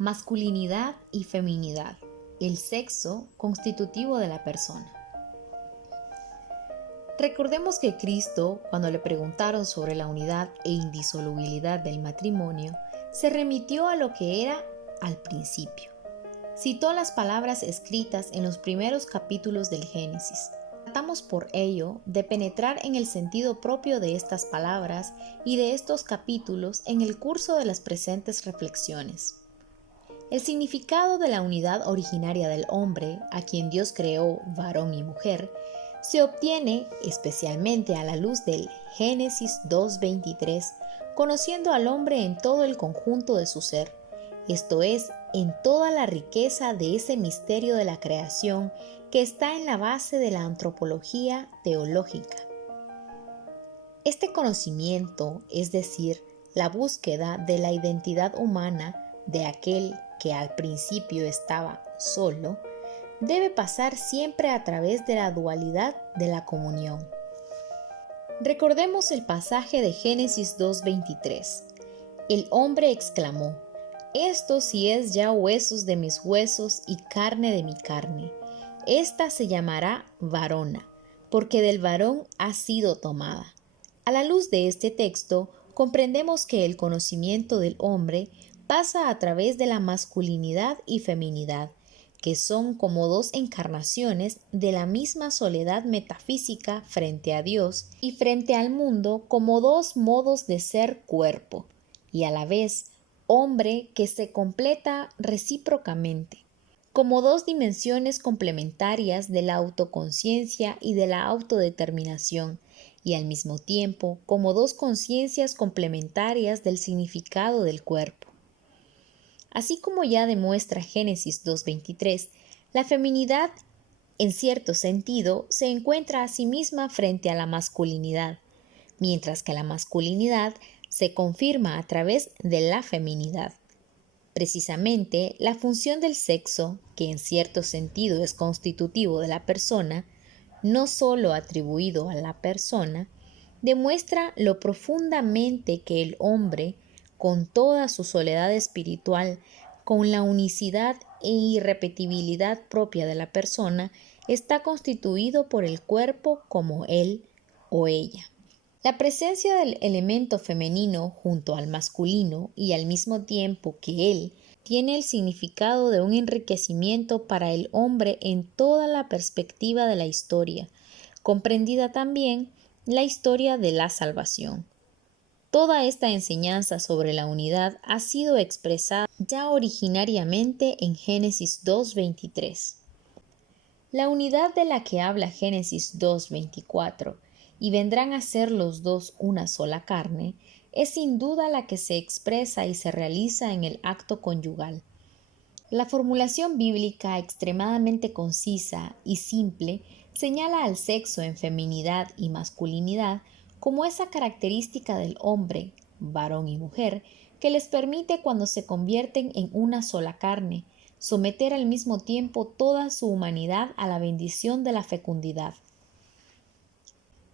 Masculinidad y feminidad, el sexo constitutivo de la persona. Recordemos que Cristo, cuando le preguntaron sobre la unidad e indisolubilidad del matrimonio, se remitió a lo que era al principio. Citó las palabras escritas en los primeros capítulos del Génesis. Tratamos por ello de penetrar en el sentido propio de estas palabras y de estos capítulos en el curso de las presentes reflexiones. El significado de la unidad originaria del hombre, a quien Dios creó varón y mujer, se obtiene especialmente a la luz del Génesis 2:23, conociendo al hombre en todo el conjunto de su ser, esto es, en toda la riqueza de ese misterio de la creación que está en la base de la antropología teológica. Este conocimiento, es decir, la búsqueda de la identidad humana de aquel que al principio estaba solo, debe pasar siempre a través de la dualidad de la comunión. Recordemos el pasaje de Génesis 2:23. El hombre exclamó: «Esto sí es ya huesos de mis huesos y carne de mi carne. Esta se llamará varona, porque del varón ha sido tomada». A la luz de este texto, comprendemos que el conocimiento del hombre pasa a través de la masculinidad y feminidad, que son como dos encarnaciones de la misma soledad metafísica frente a Dios y frente al mundo, como dos modos de ser cuerpo, y a la vez hombre que se completa recíprocamente, como dos dimensiones complementarias de la autoconciencia y de la autodeterminación, y al mismo tiempo como dos conciencias complementarias del significado del cuerpo. Así como ya demuestra Génesis 2:23, la feminidad, en cierto sentido, se encuentra a sí misma frente a la masculinidad, mientras que la masculinidad se confirma a través de la feminidad. Precisamente, la función del sexo, que en cierto sentido es constitutivo de la persona, no solo atribuido a la persona, demuestra lo profundamente que el hombre, con toda su soledad espiritual, con la unicidad e irrepetibilidad propia de la persona, está constituido por el cuerpo como él o ella. La presencia del elemento femenino junto al masculino y al mismo tiempo que él tiene el significado de un enriquecimiento para el hombre en toda la perspectiva de la historia, comprendida también la historia de la salvación. Toda esta enseñanza sobre la unidad ha sido expresada ya originariamente en Génesis 2:23. La unidad de la que habla Génesis 2:24, y vendrán a ser los dos una sola carne, es sin duda la que se expresa y se realiza en el acto conyugal. La formulación bíblica extremadamente concisa y simple señala al sexo en feminidad y masculinidad como esa característica del hombre, varón y mujer, que les permite cuando se convierten en una sola carne, someter al mismo tiempo toda su humanidad a la bendición de la fecundidad.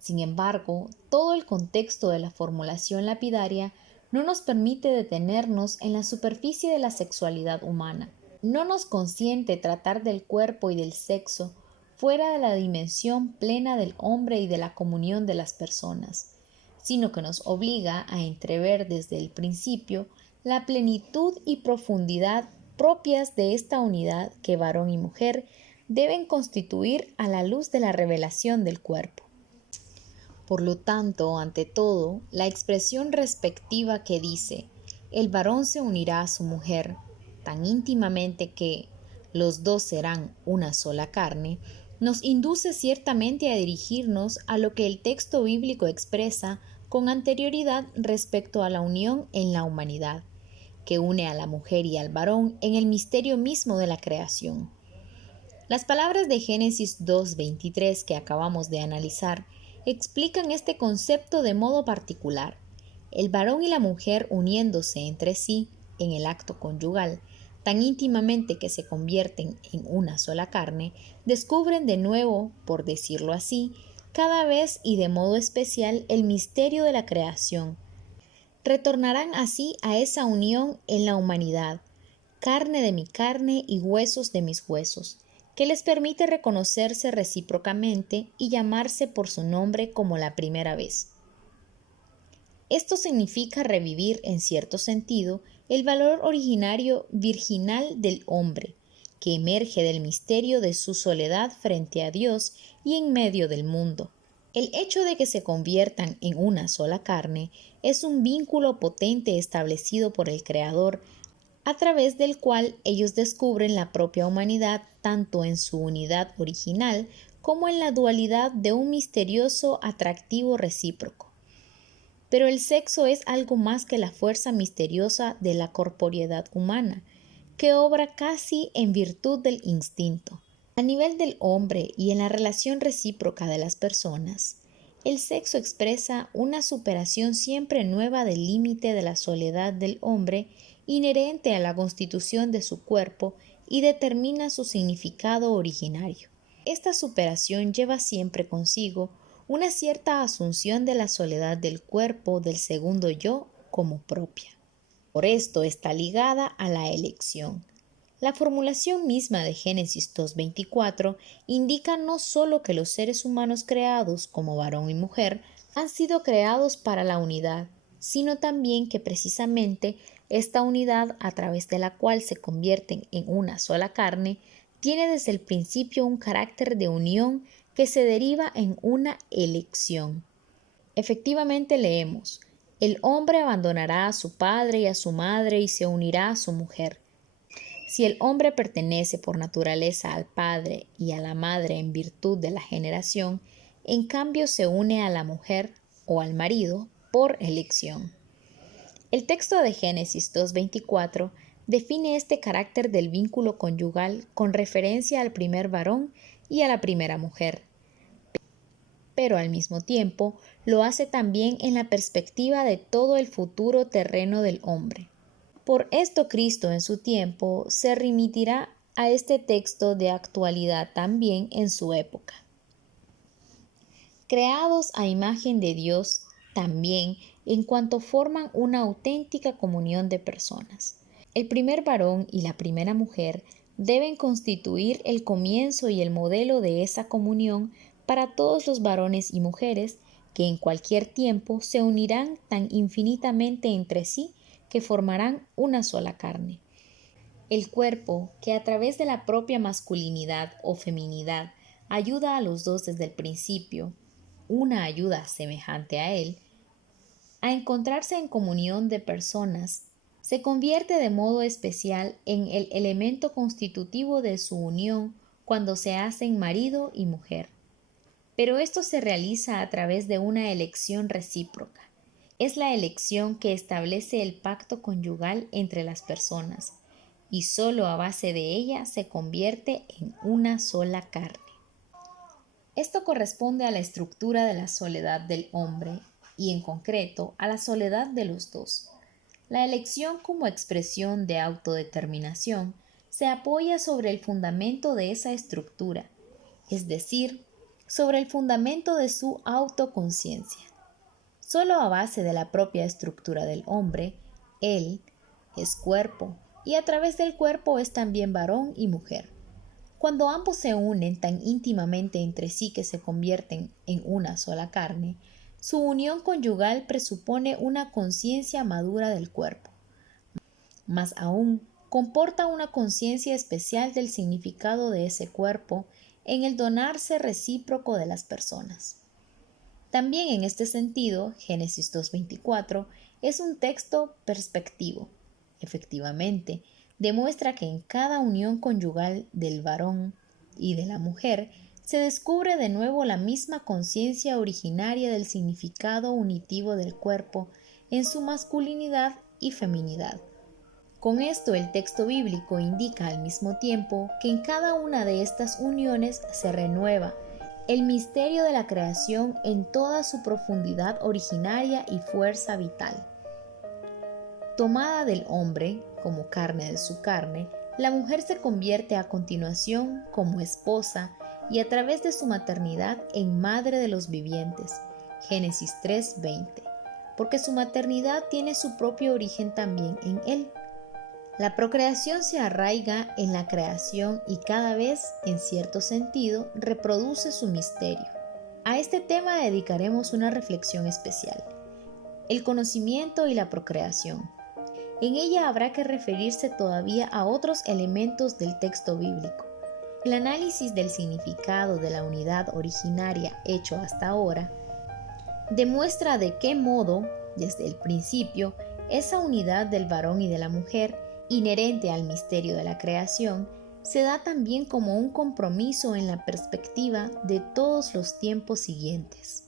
Sin embargo, todo el contexto de la formulación lapidaria no nos permite detenernos en la superficie de la sexualidad humana. No nos consiente tratar del cuerpo y del sexo fuera de la dimensión plena del hombre y de la comunión de las personas, sino que nos obliga a entrever desde el principio la plenitud y profundidad propias de esta unidad que varón y mujer deben constituir a la luz de la revelación del cuerpo. Por lo tanto, ante todo, la expresión respectiva que dice: «El varón se unirá a su mujer tan íntimamente que los dos serán una sola carne», nos induce ciertamente a dirigirnos a lo que el texto bíblico expresa con anterioridad respecto a la unión en la humanidad, que une a la mujer y al varón en el misterio mismo de la creación. Las palabras de Génesis 2:23 que acabamos de analizar explican este concepto de modo particular. El varón y la mujer uniéndose entre sí en el acto conyugal, tan íntimamente que se convierten en una sola carne, descubren de nuevo, por decirlo así, cada vez y de modo especial el misterio de la creación. Retornarán así a esa unión en la humanidad, carne de mi carne y huesos de mis huesos, que les permite reconocerse recíprocamente y llamarse por su nombre como la primera vez. Esto significa revivir, en cierto sentido, el valor originario virginal del hombre, que emerge del misterio de su soledad frente a Dios y en medio del mundo. El hecho de que se conviertan en una sola carne es un vínculo potente establecido por el Creador, a través del cual ellos descubren la propia humanidad tanto en su unidad original como en la dualidad de un misterioso atractivo recíproco. Pero el sexo es algo más que la fuerza misteriosa de la corporeidad humana, que obra casi en virtud del instinto. A nivel del hombre y en la relación recíproca de las personas, el sexo expresa una superación siempre nueva del límite de la soledad del hombre inherente a la constitución de su cuerpo y determina su significado originario. Esta superación lleva siempre consigo una cierta asunción de la soledad del cuerpo del segundo yo como propia. Por esto está ligada a la elección. La formulación misma de Génesis 2:24 indica no solo que los seres humanos creados como varón y mujer han sido creados para la unidad, sino también que precisamente esta unidad, a través de la cual se convierten en una sola carne, tiene desde el principio un carácter de unión que se deriva en una elección. Efectivamente leemos: el hombre abandonará a su padre y a su madre y se unirá a su mujer. Si el hombre pertenece por naturaleza al padre y a la madre en virtud de la generación, en cambio se une a la mujer o al marido por elección. El texto de Génesis 2:24 define este carácter del vínculo conyugal con referencia al primer varón y a la primera mujer, pero al mismo tiempo lo hace también en la perspectiva de todo el futuro terreno del hombre. Por esto Cristo en su tiempo se remitirá a este texto de actualidad también en su época. Creados a imagen de Dios también en cuanto forman una auténtica comunión de personas. El primer varón y la primera mujer deben constituir el comienzo y el modelo de esa comunión para todos los varones y mujeres que en cualquier tiempo se unirán tan infinitamente entre sí que formarán una sola carne. El cuerpo, que a través de la propia masculinidad o feminidad ayuda a los dos desde el principio, una ayuda semejante a él, a encontrarse en comunión de personas, se convierte de modo especial en el elemento constitutivo de su unión cuando se hacen marido y mujer. Pero esto se realiza a través de una elección recíproca. Es la elección que establece el pacto conyugal entre las personas, y solo a base de ella se convierte en una sola carne. Esto corresponde a la estructura de la soledad del hombre y, en concreto, a la soledad de los dos. La elección como expresión de autodeterminación se apoya sobre el fundamento de esa estructura, es decir, sobre el fundamento de su autoconciencia. Solo a base de la propia estructura del hombre, él es cuerpo, y a través del cuerpo es también varón y mujer. Cuando ambos se unen tan íntimamente entre sí que se convierten en una sola carne, su unión conyugal presupone una conciencia madura del cuerpo. Más aún, comporta una conciencia especial del significado de ese cuerpo en el donarse recíproco de las personas. También en este sentido, Génesis 2:24 es un texto perspectivo. Efectivamente, demuestra que en cada unión conyugal del varón y de la mujer se descubre de nuevo la misma conciencia originaria del significado unitivo del cuerpo en su masculinidad y feminidad. Con esto el texto bíblico indica al mismo tiempo que en cada una de estas uniones se renueva el misterio de la creación en toda su profundidad originaria y fuerza vital. Tomada del hombre como carne de su carne, la mujer se convierte a continuación como esposa y a través de su maternidad en madre de los vivientes. Génesis 3:20, porque su maternidad tiene su propio origen también en él. La procreación se arraiga en la creación y cada vez, en cierto sentido, reproduce su misterio. A este tema dedicaremos una reflexión especial: el conocimiento y la procreación. En ella habrá que referirse todavía a otros elementos del texto bíblico. El análisis del significado de la unidad originaria hecho hasta ahora demuestra de qué modo, desde el principio, esa unidad del varón y de la mujer, inherente al misterio de la creación, se da también como un compromiso en la perspectiva de todos los tiempos siguientes.